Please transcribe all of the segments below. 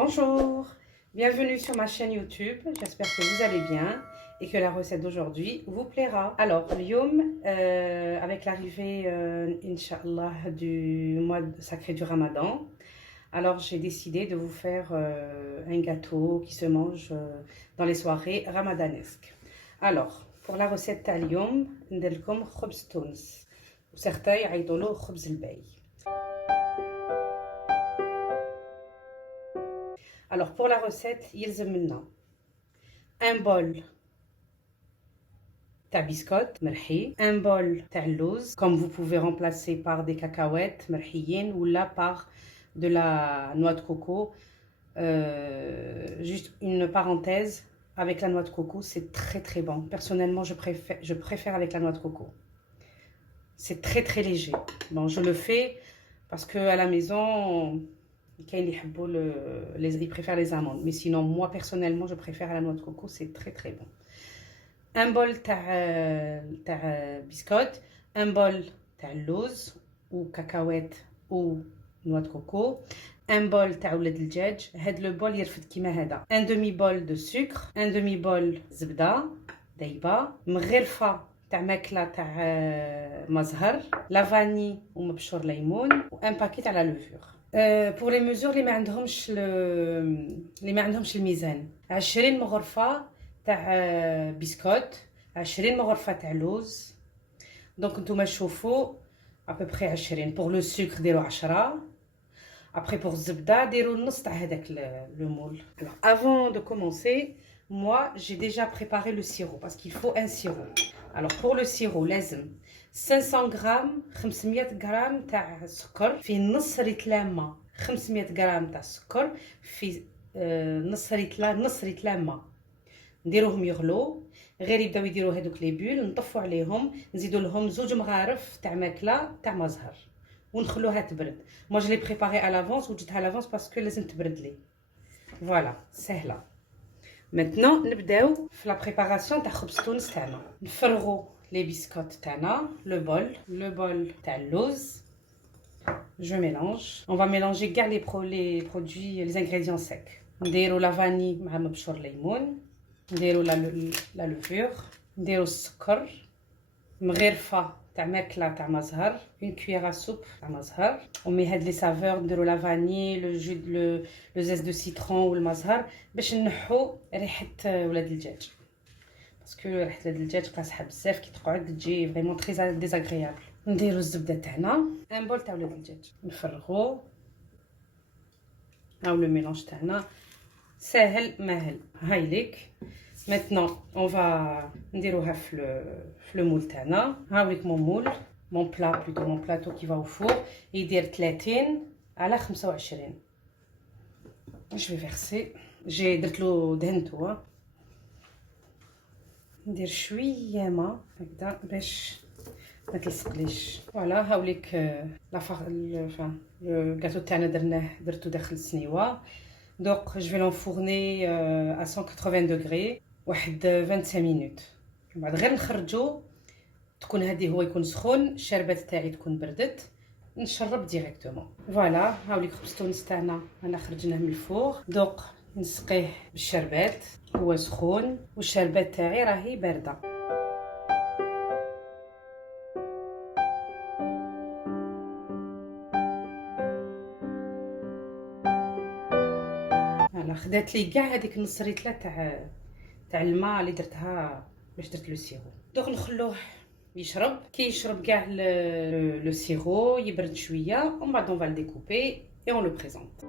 Bonjour, bienvenue sur ma chaîne YouTube, j'espère que vous allez bien et que la recette d'aujourd'hui vous plaira. Alors, اليوم, avec l'arrivée, Inch'Allah, du mois sacré du Ramadan, alors j'ai décidé de vous faire un gâteau qui se mange dans les soirées ramadanesques. Alors, pour la recette تاع اليوم ندير لكم خبز تونس وسارتا يعيطوا له خبز الباي. Alors pour la recette, يلزم لنا un bol تاع بسكوت مرحي, un bol تاع اللوز, comme vous pouvez remplacer par des cacahuètes مرحيين ou là par de la noix de coco. Juste une parenthèse, avec la noix de coco, c'est très bon. Personnellement, je préfère avec la noix de coco. C'est très léger. Bon, je le fais parce que à la maison, ils préfèrent les amandes. Mais sinon, moi personnellement, je préfère à la noix de coco. C'est très bon. Un bol تاع biscotte, un bol تاع اللوز ou cacahuète ou noix de coco, un bol تاع ولاد الدجاج. هاد لو بول يرفد كيما هذا. un demi bol de sucre, un demi bol زبده دايبه, مغرفه تاع ماكله تاع مزهر, لا فاني ومبشور ليمون, و un paquet تاع لا levure. pour les mesures اللي ما عندهمش الميزان, 20 مغرفه تاع بسكوت, 20 مغرفه تاع لوز. دونك نتوما تشوفوا à peu près 20. pour le sucre ديروا 10. après pour الزبده ديروا النص تاع هذاك le moule. Alors avant de commencer, moi j'ai déjà préparé le sirop parce qu'il faut un sirop. alors pour le sirop لازم 500 غرام 500 غرام تاع سكر في نص لتر ماء. 500 غرام تاع سكر في نص لتر ماء. نديروهم يغلو, غير يبداو يديروا هذوك لي بول, نطفوا عليهم, نزيدوا لهم 2 مغارف تاع ماكله تاع مزهر ونخلوها تبرد. moi je l'ai préparé à l'avance وجدتها à l'avance parce que لازم تبرد لي. voilà سهله. maintenant نبداو في la préparation تاع خبز تونس تاعنا. نفرغوا les biscottes تاعنا, le bol تاع اللوز. je mélange, on va mélanger كاع les produits, les ingrédients secs. نديروا لا فاني مع مبشور ليمون, نديروا لا levure, نديروا السكر, مغرفه تاع ماكله تاع مزهر, une cuillère à soupe تاع مزهر. ومي هاد لي سافور نديروا لا فاني, لو جو لو زيت دو سيترون والمزهر باش نحو ريحه ولاد الدجاج, باسكو ريحه ولاد الدجاج قاصحه بزاف كي تقعد تجي فريمون تري ديزاغريابل. نديروا الزبده تاعنا, ان بول تاع ولاد الدجاج, نفرغوا. هاو لو ميلونج تاعنا ساهل ماهل, هاي ليك. maintenant on va نديروها في le moule تاعنا. هاو ليك mon moule, mon plat plutôt, mon plateau qui va au four, يدير 30 على 25. je vais verser, j'ai درت له دهنتو, ندير شويه ما هكذا باش ما تلصقليش. فوالا هاو ليك لو غاتو تاعنا درتو داخل السنيوه. donc je vais l'enfourner à 180 degrés واحد 25 minutes. بعد غير نخرجو تكون هذه هو يكون سخون, الشربات تاعي تكون بردت, نشرب ديريكتومون. فوالا هاو ليك خبز تونس تاعنا انا خرجناه من الفور. دوق نسقيه بالشربات, هو سخون والشربات تاعي راهي بارده. خدات لي كاع هذيك نص ريتله تاع الماء اللي درتها باش درت لو سيرو. دوك نخلوه يشرب, كي يشرب كاع لو سيرو يبرد شويه, ومن بعد on va le découper et on le présente.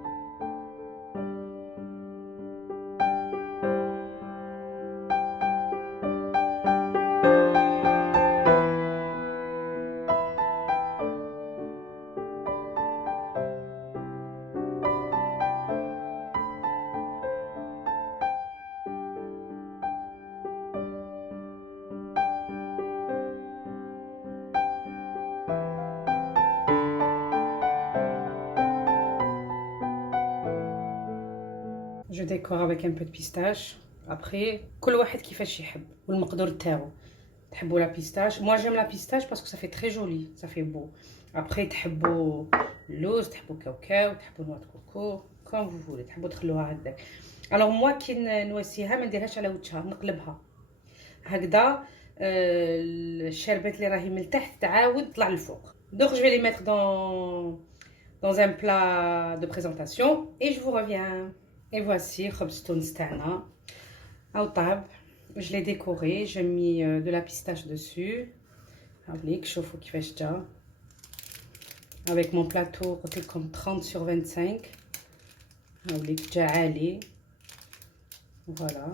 Je décore avec un peu de pistache. Après, كل واحد كيفاش يحب والمقدور تاعو. تحبوا la pistache, moi j'aime la pistache parce que ça fait très joli, ça fait beau. après تحبوا اللوز تحبوا كاوكاو تحبوا نوع كوكو كوم فو فولي تحبوا تخلوها هكذاك. الوغ موا كي نواسيها ما نديرهاش على وجهها نقلبها هكذا. الشربات اللي راهي من تحت تعاود تطلع للفوق. دونك جو في لي ميتر dans un plat de présentation et je vous reviens. Et voici خبز تونس تاعنا او طاب. Je l'ai décoré, j'ai mis de la pistache dessus. هاوليك شوفوا كيفاش جا. Avec mon plateau قلت لكم 30 sur 25. هاوليك جا عالي. Voilà.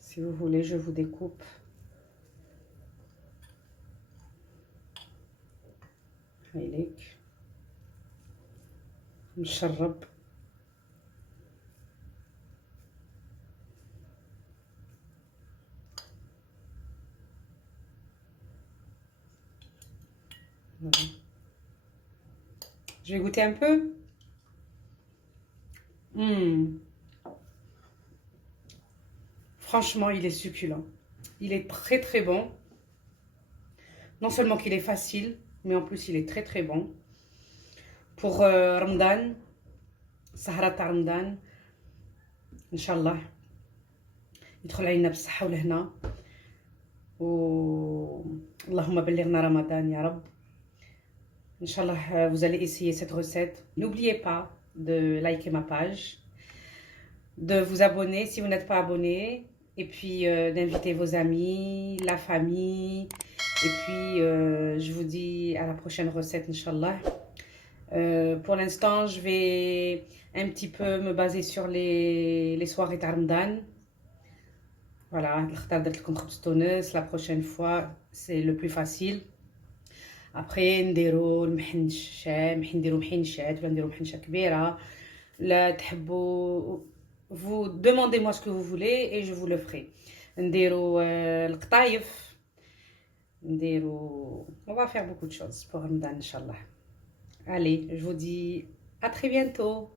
Si vous voulez, je vous découpe. هايليك مشرب. Voilà. Je vais goûter un peu. Franchement, il est succulent. Il est très très bon. Non seulement qu'il est facile, mais en plus il est très très bon. Pour Ramadan, سهرة تاع رمضان ان شاء الله يدخل علينا بالصحة والهنا اللهم بلغنا رمضان يا رب. Inch'Allah, vous allez essayer cette recette. N'oubliez pas de liker ma page, de vous abonner si vous n'êtes pas abonné, et puis d'inviter vos amis, la famille. Et puis, je vous dis à la prochaine recette, Inch'Allah. Pour l'instant, je vais un petit peu me baser sur les soirées Ramadan. Voilà, la prochaine fois, c'est le plus facile. Après نديرو المحنشه نديرو محنشات ولا نديرو محنشه كبيره لا تحبوا. Vous demandez-moi ce que vous voulez et je vous le ferai. نديرو القطايف نديرو. On va faire beaucoup de choses pour Ramadan Inch'Allah. Allez, je vous dis à très bientôt.